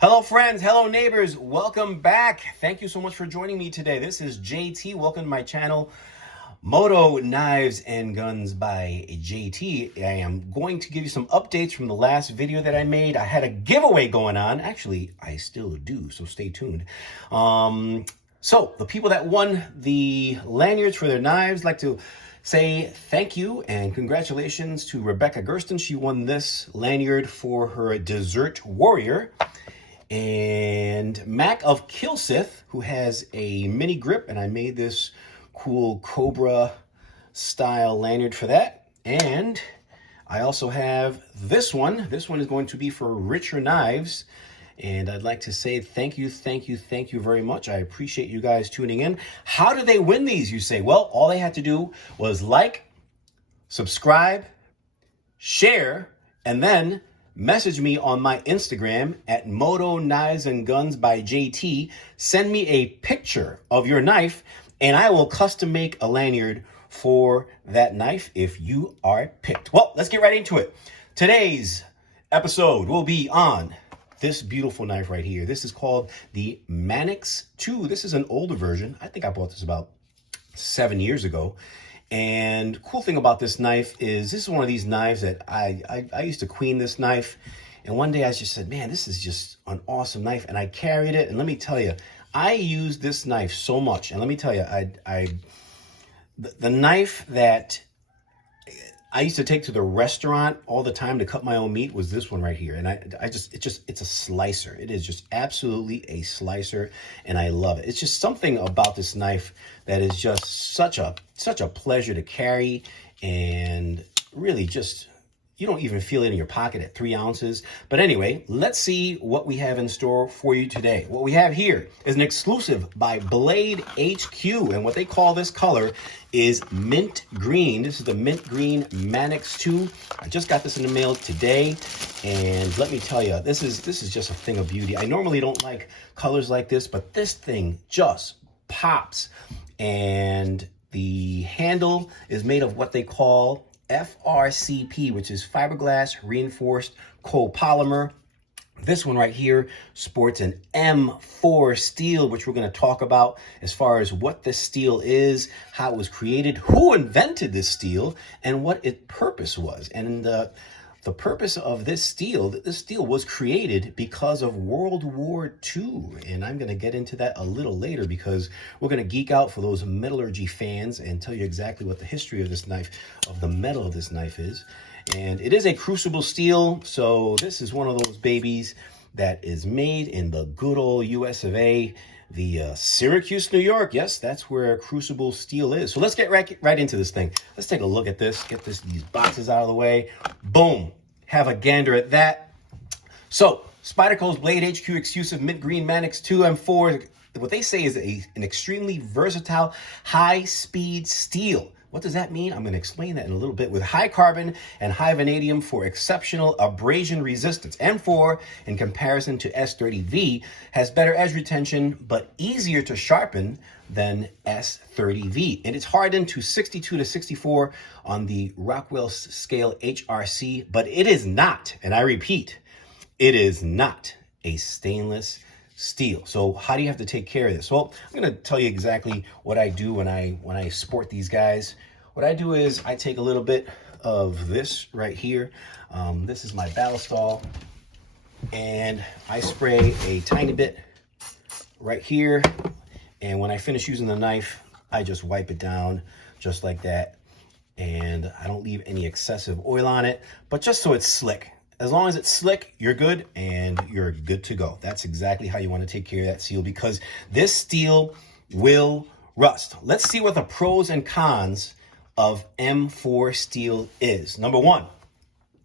Hello friends, hello neighbors, welcome back. Thank you so much for joining me today. This is JT, welcome to my channel, Moto Knives and Guns by JT. I am going to give you some updates from the last video that I made. I had a giveaway going on. Actually, I still do, so stay tuned. So the people that won the lanyards for their knives, like to say thank you and congratulations to Rebecca Gersten. She won this lanyard for her Desert Warrior. And Mac of Kilsith, who has a mini grip, and I made this cool Cobra style lanyard for that. And I also have this one. This one is going to be for Richer Knives. And I'd like to say thank you very much. I appreciate you guys tuning in. How do they win these, you say? Well, all they had to do was like, subscribe, share, and then message me on my Instagram at Moto Knives and Guns by JT. Send me a picture of your knife and I will custom make a lanyard for that knife if you are picked. Well, let's get right into it. Today's episode will be on this beautiful knife right here. This is called the Manix 2. This is an older version. I think I bought this about 7 years ago. And cool thing about this knife is this is one of these knives that I used to queen this knife. And one day I just said, man, this is just an awesome knife. And I carried it. And let me tell you, I used this knife so much. And let me tell you, the knife that I used to take to the restaurant all the time to cut my own meat was this one right here. And it's a slicer. It is just absolutely a slicer, and I love it. It's just something about this knife that is just such a pleasure to carry, and really just, you don't even feel it in your pocket at 3 ounces. But anyway, let's see what we have in store for you today. What we have here is an exclusive by Blade HQ, and what they call this color is Mint Green. This is the Mint Green Manix 2. I just got this in the mail today, and let me tell you, this is just a thing of beauty. I normally don't like colors like this, but this thing just pops. And the handle is made of what they call FRCP, which is fiberglass reinforced copolymer. This one right here sports an M4 steel, which we're going to talk about as far as what this steel is, how it was created, who invented this steel, and what its purpose was. And the purpose of this steel was created because of World War II. And I'm going to get into that a little later because we're going to geek out for those metallurgy fans and tell you exactly what the history of this knife, of the metal of this knife is. And it is a crucible steel, so this is one of those babies that is made in the good old US of A, the Syracuse, New York. Yes, that's where crucible steel is. So let's get right into this thing. Let's take a look at this, get these boxes out of the way. Boom, have a gander at that. So Spyderco's Blade HQ Exclusive Mint Green Manix 2 M4, what they say is an extremely versatile, high-speed steel. What does that mean? I'm going to explain that in a little bit. With high carbon and high vanadium for exceptional abrasion resistance. M4, in comparison to S30V, has better edge retention, but easier to sharpen than S30V. And it's hardened to 62 to 64 on the Rockwell scale HRC, but it is not, and I repeat, it is not a stainless steel. So how do you have to take care of this? Well, I'm going to tell you exactly what I do when I sport these guys. What I do is I take a little bit of this right here. This is my ballistol, and I spray a tiny bit right here. And when I finish using the knife, I just wipe it down just like that. And I don't leave any excessive oil on it, but just so it's slick. As long as it's slick, you're good, and you're good to go. That's exactly how you want to take care of that steel, because this steel will rust. Let's see what the pros and cons of M4 steel is. Number one,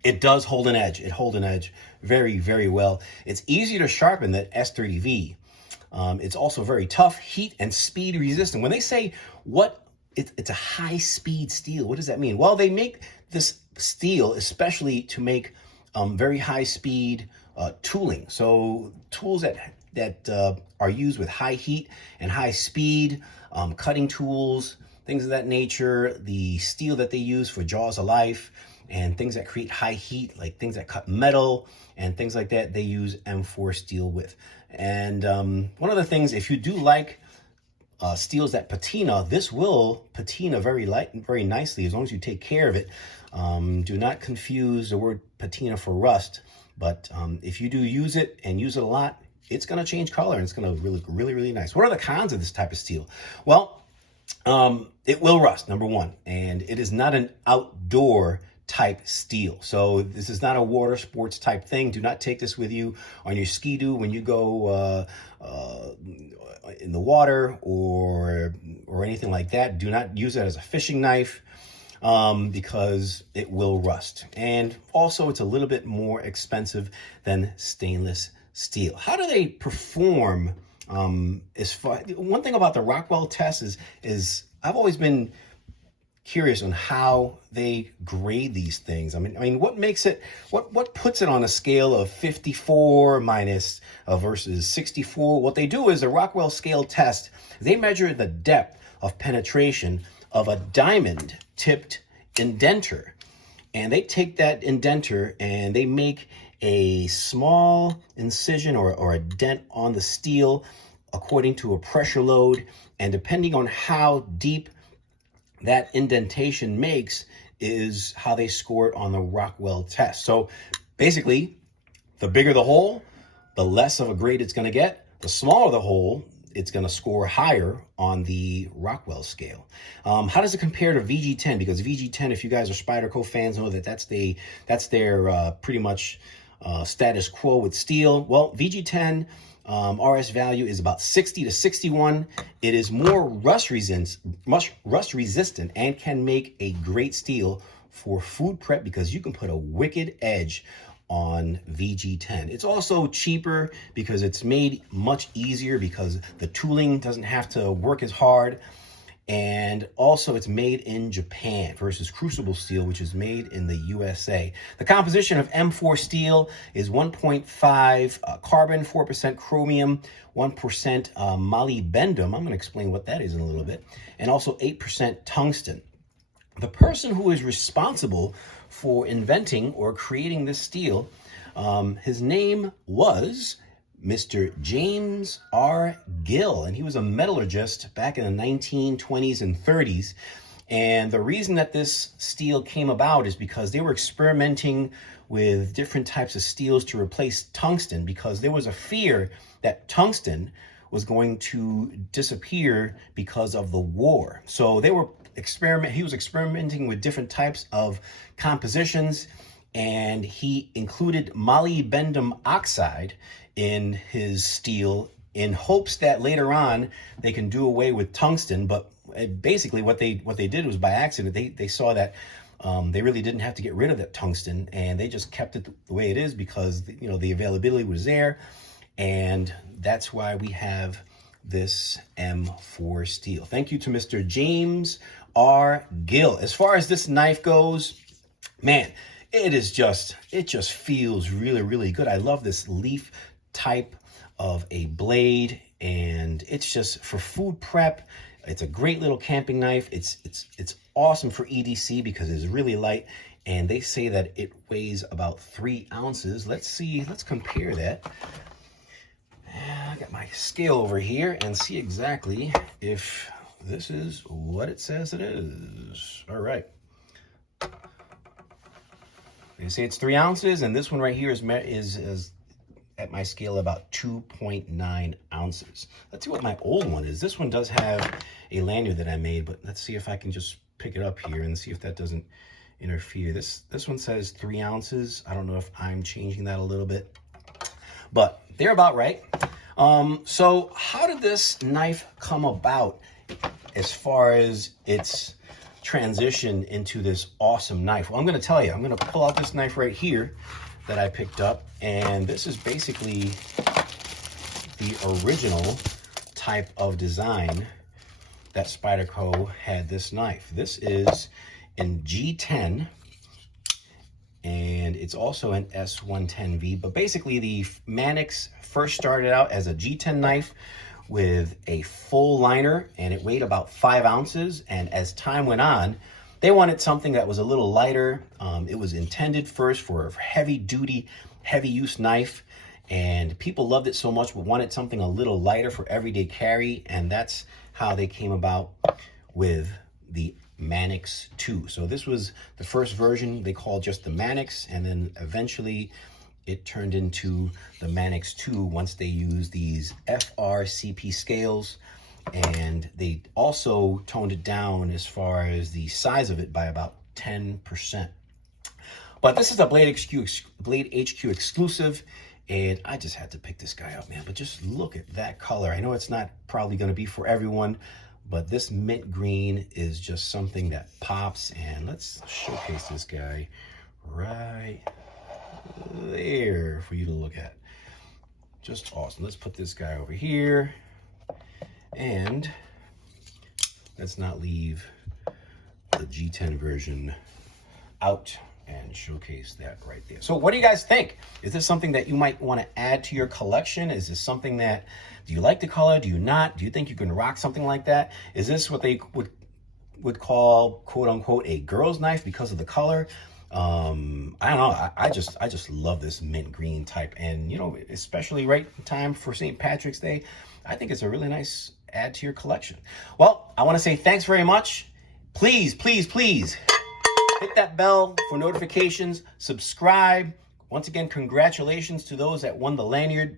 it does hold an edge. It holds an edge very, very well. It's easier to sharpen than S30V. It's also very tough, heat and speed resistant. When they say it's a high-speed steel, what does that mean? Well, they make this steel especially to make very high speed tooling. So tools that are used with high heat and high speed, cutting tools, things of that nature. The steel that they use for jaws of life and things that create high heat, like things that cut metal and things like that, they use M4 steel with. And one of the things, if you do like steels that patina, this will patina very nicely as long as you take care of it. Do not confuse the word patina for rust, but if you do use it and use it a lot, it's going to change color and it's going to look really nice. What are the cons of this type of steel? Well, it will rust, number one, and it is not an outdoor type steel. So this is not a water sports type thing. Do not take this with you on your ski-doo when you go in the water or anything like that. Do not use it as a fishing knife because it will rust. And also it's a little bit more expensive than stainless steel. How do they perform? One thing about the Rockwell test is I've always been curious on how they grade these things. I mean, what makes it, what puts it on a scale of 54 minus versus 64? What they do is the Rockwell scale test. They measure the depth of penetration of a diamond tipped indenter, and they take that indenter and they make a small incision or a dent on the steel according to a pressure load, and depending on how deep that indentation makes is how they score it on the Rockwell test. So basically, the bigger the hole, the less of a grade it's going to get. The smaller the hole, it's going to score higher on the Rockwell scale. How does it compare to VG10? Because VG10, if you guys are Spyderco fans, know that that's their pretty much status quo with steel. Well, VG10 RS value is about 60 to 61. It is more rust resistant and can make a great steel for food prep because you can put a wicked edge on VG10. It's also cheaper because it's made much easier because the tooling doesn't have to work as hard. And also it's made in Japan versus Crucible steel, which is made in the USA. The composition of M4 steel is 1.5 carbon, 4% chromium, 1% molybdenum. I'm going to explain what that is in a little bit. And also 8% tungsten. The person who is responsible for inventing or creating this steel, his name was Mr. James R. Gill, and he was a metallurgist back in the 1920s and 30s. And the reason that this steel came about is because they were experimenting with different types of steels to replace tungsten, because there was a fear that tungsten was going to disappear because of the war. So he was experimenting with different types of compositions, and he included molybdenum oxide in his steel in hopes that later on they can do away with tungsten. But basically what they did was by accident. They saw that they really didn't have to get rid of that tungsten, and they just kept it the way it is because the availability was there, and that's why we have this M4 steel. Thank you to Mr. James R. Gill. As far as this knife goes, man, it just feels really good. I love this leaf type of a blade, and it's just for food prep. It's a great little camping knife. It's awesome for EDC because it's really light, and they say that it weighs about 3 ounces. Let's compare that. I got my scale over here and see exactly if this is what it says it is. All right. They say it's 3 ounces, and this one right here is at my scale about 2.9 ounces. Let's see what my old one is. This one does have a lanyard that I made, but let's see if I can just pick it up here and see if that doesn't interfere. This one says 3 ounces. I don't know if I'm changing that a little bit, but they're about right. So how did this knife come about as far as its transition into this awesome knife? Well, I'm going to tell you. I'm going to pull out this knife right here that I picked up, and this is basically the original type of design that Spyderco had this knife. This is in G10, and it's also an S110V, but basically the Manix first started out as a G10 knife with a full liner, and it weighed about 5 ounces, and as time went on, They wanted something that was a little lighter. It was intended first for a heavy duty, heavy use knife, and people loved it so much but wanted something a little lighter for everyday carry, and that's how they came about with the Manix 2. So this was the first version they called just the Manix, and then eventually it turned into the Manix 2 once they used these FRCP scales, and they also toned it down as far as the size of it by about 10%. But this is a Blade HQ Exclusive, and I just had to pick this guy up, man. But just look at that color. I know it's not probably going to be for everyone, but this mint green is just something that pops. And let's showcase this guy right there for you to look at. Just awesome. Let's put this guy over here, and let's not leave the G10 version out and showcase that right there. So what do you guys think? Is this something that you might want to add to your collection? Is this something that, do you like the color? Do you not? Do you think you can rock something like that? Is this what they would call, quote unquote, a girl's knife because of the color? I don't know. I just love this mint green type, and you know, especially right in time for St. Patrick's Day, I think it's a really nice add to your collection. Well, I want to say thanks very much. Please, please, please hit that bell for notifications, subscribe. Once again, congratulations to those that won the lanyard.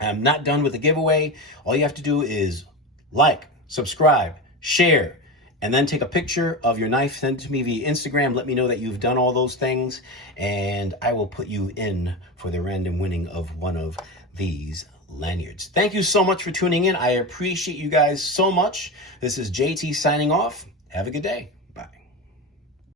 I'm not done with the giveaway. All you have to do is like, subscribe, share, and then take a picture of your knife, send it to me via Instagram. Let me know that you've done all those things, and I will put you in for the random winning of one of these lanyards. Thank you so much for tuning in. I appreciate you guys so much. This is JT signing off. Have a good day.